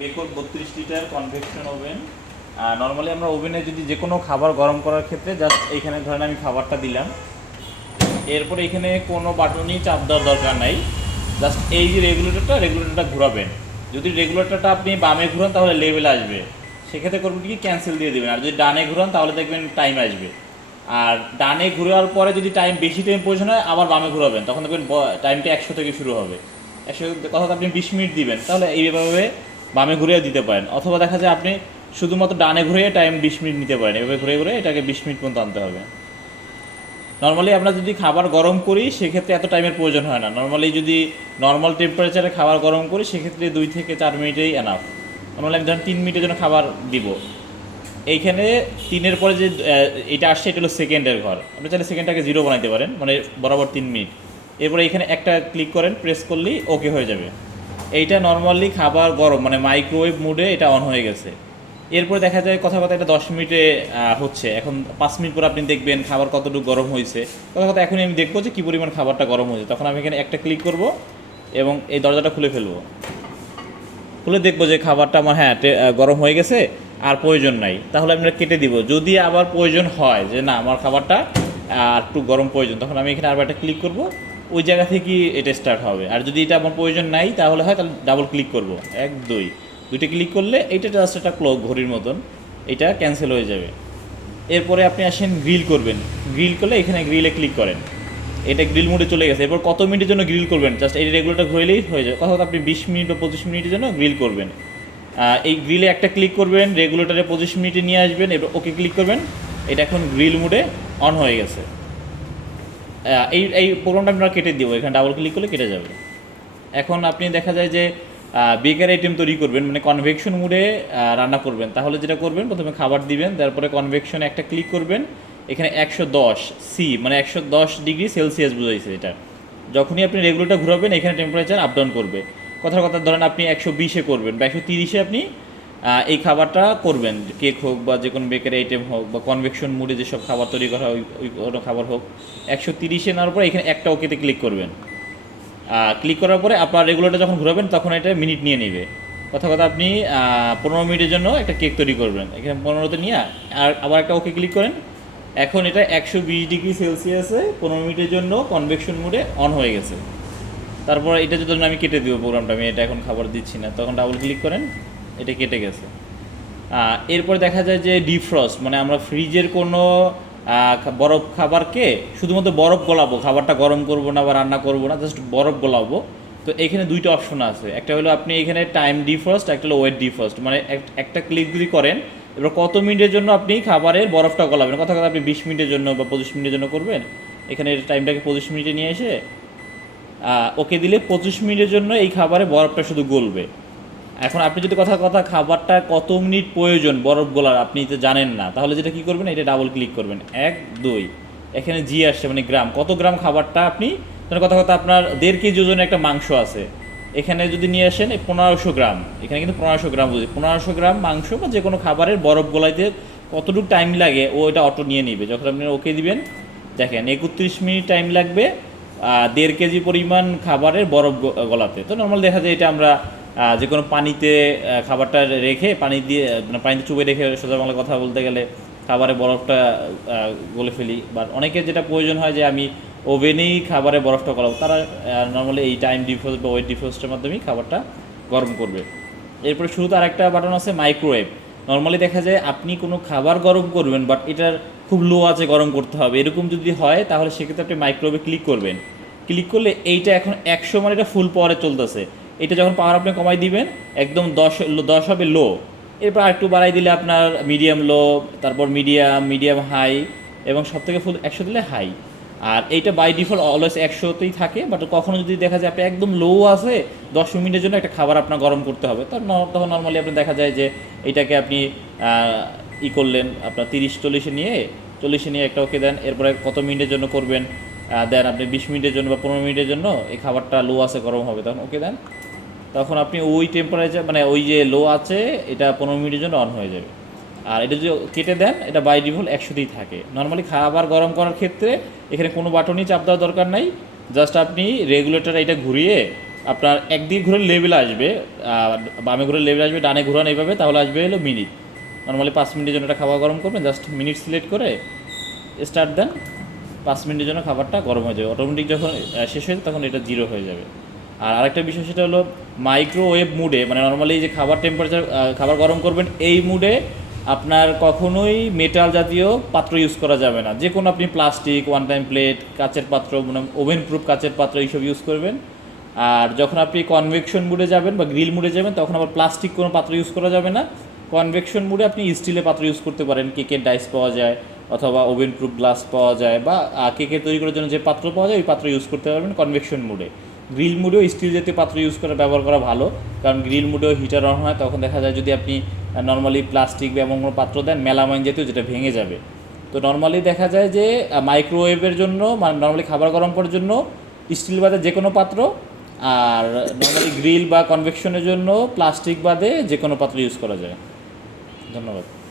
বেকর বত্রিশ litre convection oven normally আমরা ওভেনে যদি যে কোনো খাবার গরম করার ক্ষেত্রে জাস্ট এইখানে ধরেন আমি খাবারটা দিলাম। এরপরে এখানে কোনো বাটনই চাপ দেওয়ার দরকার নাই। জাস্ট এই যে রেগুলেটরটা রেগুলেটরটা ঘোরাবেন। যদি রেগুলেটরটা আপনি বামে ঘুরান তাহলে লেভেল আসবে। সেক্ষেত্রে করবেন কি ক্যান্সেল দিয়ে দেবেন। আর যদি ডানে ঘুরান তাহলে দেখবেন টাইম আসবে। আর ডানে ঘুরার পরে যদি টাইম বেশি টাইম প্রয়োজন হয়, আবার বামে ঘুরাবেন। তখন দেখবেন টাইমটা একশো থেকে শুরু হবে। একশো কথা আপনি বিশ মিনিট দিবেন। তাহলে এইভাবে বামে ঘুরিয়ে দিতে পারেন। অথবা দেখা যায় আপনি শুধুমাত্র ডানে ঘুরে টাইম বিশ মিনিট নিতে পারেন। এভাবে ঘুরে ঘুরে এটাকে বিশ মিনিট পর্যন্ত আনতে হবে। নর্মালি আমরা যদি খাবার গরম করি, সেক্ষেত্রে এত টাইমের প্রয়োজন হয় না। নর্মালি যদি নর্মাল টেম্পারেচারে খাবার গরম করি, সেক্ষেত্রে দুই থেকে চার মিনিটেই এনাফ নর্মালি আমি ধরেন তিন মিনিটের জন্য খাবার দিব। এইখানে তিনের পরে যে এটা আসছে, এটা হলো সেকেন্ডের ঘর। আপনি চাইলে সেকেন্ডটাকে জিরো বানাইতে পারেন মানে বরাবর তিন মিনিট। এরপরে এখানে একটা ক্লিক করেন প্রেস করলেই ওকে হয়ে যাবে। এইটা নর্মালি খাবার গরম মানে মাইক্রোওয়েভ মুডে এটা অন হয়ে গেছে। এরপরে দেখা যায় কথা কথা এটা দশ মিনিটে হচ্ছে। এখন পাঁচ মিনিট পর আপনি দেখবেন খাবার কতটুকু গরম হয়েছে। কথা কথা এখনই আমি দেখব যে কী পরিমাণ খাবারটা গরম হয়েছে। তখন আমি এখানে একটা ক্লিক করব এবং এই দরজাটা খুলে ফেলব। খুলে দেখব যে খাবারটা আমার হ্যাঁ গরম হয়ে গেছে, আর প্রয়োজন নাই। তাহলে আমরা কেটে দিব। যদি আবার প্রয়োজন হয় যে না, আমার খাবারটা আর একটু গরম প্রয়োজন, তখন আমি এখানে আবার একটা ক্লিক করব। ওই জায়গা থেকেই এটা স্টার্ট হবে। আর যদি এটা আমার প্রয়োজন নাই, তাহলে হয় তাহলে ডাবল ক্লিক করব। এক, দুই। দুইটা ক্লিক করলে এইটা জাস্ট একটা ক্লক ঘড়ির মতন, এটা ক্যান্সেল হয়ে যাবে। এরপরে আপনি আসেন গ্রিল করবেন। গ্রিল করলে এখানে গ্রিলে ক্লিক করেন। এটা গ্রিল মোডে চলে গেছে। এরপর কত মিনিটের জন্য গ্রিল করবেন? জাস্ট এই রেগুলারটা ঘুরলেই হয়ে যাবে। কথা আপনি বিশ মিনিট বা পঁচিশ মিনিটের জন্য গ্রিল করবেন। এই গ্রিলে একটা ক্লিক করবেন রেগুলেটারে পঁচিশ মিনিটে নিয়ে আসবেন এবার ওকে ক্লিক করবেন। এটা এখন গ্রিল মোডে অন হয়ে গেছে। এই এই প্রোগ্রামটা আমরা কেটে দিব। এখানে ডাবল ক্লিক করলে কেটে যাবে। এখন আপনি দেখা যায় যে বেকার আইটেম তৈরি করবেন মানে কনভেকশন মুডে রান্না করবেন। তাহলে যেটা করবেন, প্রথমে খাবার দিবেন, তারপরে কনভেকশন একটা ক্লিক করবেন। এখানে একশো দশ সি মানে একশো দশ ডিগ্রি সেলসিয়াস বুঝাইছে এটা। যখনই আপনি রেগুলেটর ঘুরাবেন, এখানে টেম্পারেচার আপ ডাউন করবে। কথার কথা, ধরেন আপনি একশো বিশে করবেন বা একশো তিরিশে আপনি এই খাবারটা করবেন কেক হোক বা যে কোনো বেকারি আইটেম হোক বা কনভেকশন মুডে যেসব খাবার তৈরি করা হয়, ওই কোনো খাবার হোক, একশো তিরিশে নেওয়ার পরে এখানে একটা ওকেতে ক্লিক করবেন। ক্লিক করার পরে আপনার রেগুলারটা যখন ঘুরাবেন, তখন এটা মিনিট নিয়ে নেবে। কথা কথা আপনি পনেরো মিনিটের জন্য একটা কেক তৈরি করবেন। এখানে পনেরোতে নিয়ে আর আবার একটা ওকে ক্লিক করেন। এখন এটা একশো বিশ ডিগ্রি সেলসিয়াসে পনেরো মিনিটের জন্য কনভেকশন মুডে অন হয়ে গেছে। তারপর এটা যদি আমি কেটে দিব প্রোগ্রামটা আমি এটা এখন খাবার দিচ্ছি না, তখন ডাবল ক্লিক করেন। এটা কেটে গেছে। এরপর দেখা যায় যে ডিফ্রস্ট মানে আমরা ফ্রিজের কোনো বরফ খাবারকে শুধুমাত্র বরফ গলাবো, খাবারটা গরম করব না বা রান্না করব না জাস্ট বরফ গলাবো। তো এখানে দুইটা অপশন আছে। একটা হলো আপনি এখানে টাইম ডিফ্রস্ট একটা হলো ওয়েট ডিফ্রস্ট মানে একটা ক্লিক যদি করেন, এবার কত মিনিটের জন্য আপনি খাবারের বরফটা গলাবেন? কথা কথা আপনি বিশ মিনিটের জন্য বা পঁচিশ মিনিটের জন্য করবেন? এখানে টাইমটাকে পঁচিশ মিনিটে নিয়ে এসে ওকে দিলে পঁচিশ মিনিটের জন্য এই খাবারে বরফটা শুধু গলবে। এখন আপনি যদি কথা কথা খাবারটা কত মিনিট প্রয়োজন বরফ গলার, আপনি তো জানেন না, তাহলে যেটা কি করবেন, এটা ডাবল ক্লিক করবেন। এক, দুই, এখানে জি আসছে মানে গ্রাম। কত গ্রাম খাবারটা আপনি, ধরেন কথা কথা আপনার দেড় কেজি ওজনের একটা মাংস আছে, এখানে যদি নিয়ে আসেন পনেরোশো গ্রাম, এখানে কিন্তু পনেরোশো গ্রাম বুঝি পনেরোশো গ্রাম মাংস বা যে কোনো খাবারের বরফ গলাইতে কতটুকু টাইম লাগে, ও এটা অটো নিয়ে নিবে। যখন আপনি ওকে দিবেন, দেখেন একত্রিশ মিনিট টাইম লাগবে দেড় কেজি পরিমাণ খাবারের বরফ গলাতে। তো নর্মাল দেখা যায় এটা আমরা যে কোনো পানিতে খাবারটা রেখে পানি দিয়ে মানে পানিতে চুবে রেখে সোজা বাংলা কথা বলতে গেলে খাবারে বরফটা গলে ফেলি। বা অনেকের যেটা প্রয়োজন হয় যে আমি ওভেনেই খাবারে বরফটা গলাবো। তারা নর্মালি এই টাইম ডিফ্রোস্ট বা ওয়েট ডিফ্রোস্টের মাধ্যমেই খাবারটা গরম করবে। এরপরে শুরুতে আরেকটা বাটন আছে মাইক্রোওয়েভ নর্মালি দেখা যায় আপনি কোনো খাবার গরম করবেন বাট এটার খুব লো আছে, গরম করতে হবে। এরকম যদি হয়, তাহলে সেক্ষেত্রে আপনি মাইক্রোওয়েভে ক্লিক করবেন। ক্লিক করলে এইটা এখন একশো মানে এটা ফুল পাওয়ারে চলতেছে। এটা যখন পাওয়ার আপনি কমাই দিবেন, একদম দশ দশ হবে লো এরপর আরেকটু বাড়াই দিলে আপনার মিডিয়াম লো তারপর মিডিয়াম মিডিয়াম হাই এবং সব থেকে ফুল একশো দিলে হাই আর এইটা বাই ডিফল্ট অলওয়েজ একশোতেই থাকে বাট কখনো যদি দেখা যায় আপনি একদম লো আছে, দশ মিনিটের জন্য একটা খাবার আপনার গরম করতে হবে। ন- তখন নর্মালি আপনি দেখা যায় যে এটাকে আপনি ই করলেন, আপনার তিরিশ, চল্লিশে নিয়ে চল্লিশে নিয়ে একটা ওকে দেন। এরপরে কত মিনিটের জন্য করবেন? দেন আপনি বিশ মিনিটের জন্য বা পনেরো মিনিটের জন্য এই খাবারটা লো আছে, গরম হবে, তখন ওকে দেন। তখন আপনি ওই টেম্পারেচার মানে ওই যে লো আছে, এটা পনেরো মিনিটের জন্য অন হয়ে যাবে। আর এটা যদি কেটে দেন, এটা বাই ডিফল্ট একশোতেই থাকে। নর্মালি খাবার গরম করার ক্ষেত্রে এখানে কোনো বাটনই চাপ দেওয়ার দরকার নাই। জাস্ট আপনি রেগুলেটর এটা ঘুরিয়ে আপনার একদিকে ঘুরে লেভেল আসবে বামে ঘুরে লেভেল আসবে, ডানে ঘুরান এইভাবে, তাহলে আসবে হলো মিনিট নর্মালি পাঁচ মিনিটের জন্য একটা খাবার গরম করবেন জাস্ট মিনিট সিলেক্ট করে স্টার্ট দেন, পাঁচ মিনিটের জন্য খাবারটা গরম হয়ে যাবে। অটোমেটিক যখন শেষ হয়ে তখন এটা জিরো হয়ে যাবে। আর আরেকটা বিষয় সেটা হলো মাইক্রোওয়েভ মুডে মানে নর্মালি যে খাবার টেম্পারেচার খাবার গরম করবেন, এই মুডে আপনার কখনোই মেটাল জাতীয় পাত্র ইউজ করা যাবে না। যে কোনো আপনি প্লাস্টিক ওয়ান টাইম প্লেট কাচের পাত্র মানে ওভেন প্রুফ কাচের পাত্র এইসব ইউজ করবেন। আর যখন আপনি কনভেকশন মুডে যাবেন বা গ্রিল মুডে যাবেন, তখন আবার প্লাস্টিক কোনো পাত্র ইউজ করা যাবে না। কনভেকশন মুডে আপনি স্টিলের পাত্র ইউজ করতে পারেন কেকের ডাইস পাওয়া যায়, অথবা ওভেন প্রুফ গ্লাস পাওয়া যায়, বা কেকের তৈরি করার জন্য যে পাত্র পাওয়া যায়, ওই পাত্র ইউজ করতে পারবেন কনভেকশন মুডে গ্রিল মুডেও স্টিল জাতীয় পাত্র ইউজ করে, ব্যবহার করা ভালো। কারণ গ্রিল মুডেও হিটার অন হয়, তখন দেখা যায় যদি আপনি নর্মালি প্লাস্টিক বা এমন কোনো পাত্র দেন, মেলামাইন জাতীয় যেটা ভেঙে যাবে। তো নর্মালি দেখা যায় যে মাইক্রোওয়েভের জন্য মানে নর্মালি খাবার গরম করার জন্য স্টিল বাদে যে কোনো পাত্র, আর নর্মালি গ্রিল বা কনভেকশনের জন্য প্লাস্টিক বাদে যে কোনো পাত্র ইউজ করা যায়। ধন্যবাদ।